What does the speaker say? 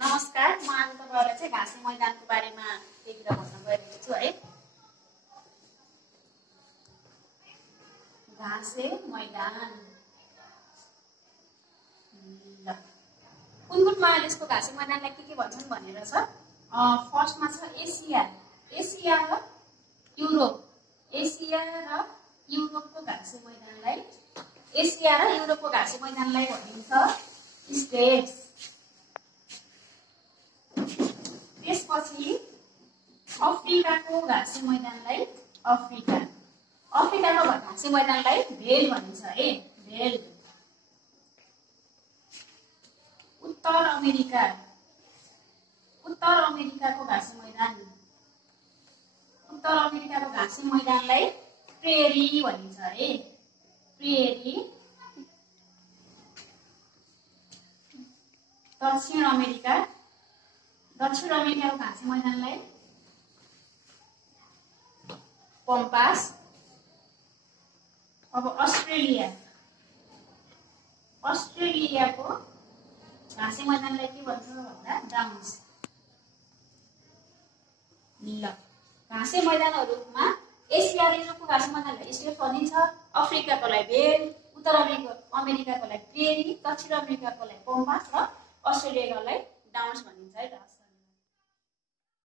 नमस्कार, म आज तपाईहरुलाई चाहिँ घाँसे मैदानको बारेमा केही कुरा भन्न गइरहेको छु है। घाँसे मैदान ल कुन यसको घाँसे मैदानलाई के भन्छन् भनेर छ। फर्स्टमा छ एसिया, एसिया र युरोप, एसिया र युरोपको घाँसे मैदानलाई, एसिया र युरोपको घाँसे मैदानलाई भनिन्छ स्टेट्स। त्यसपछि अफ्रिकाको घाँसे मैदानलाई अफ्रिकाको घाँसे मैदानलाई भेल भनिन्छ है, भेल। उत्तर अमेरिकाको घाँसे मैदान, उत्तर अमेरिकाको घाँसे मैदानलाई प्रेरी भनिन्छ है, प्रेरी। दक्षिण अमेरिकाको घाँसे मैदानलाई पम्पास। अब अस्ट्रेलियाको घाँसे मैदानलाई के भन्छ भन्दा डाउन्स। ल घाँसे मैदानहरुमा एसिया र युरोपको घाँसे मैदानलाई स्टेट भनिन्छ, अफ्रिकाकोलाई भेल, उत्तर अमेरिकाकोलाई प्रेरी, दक्षिण अमेरिकाकोलाई पम्पास र अस्ट्रेलियाकोलाई डाउन्स भनिन्छ है।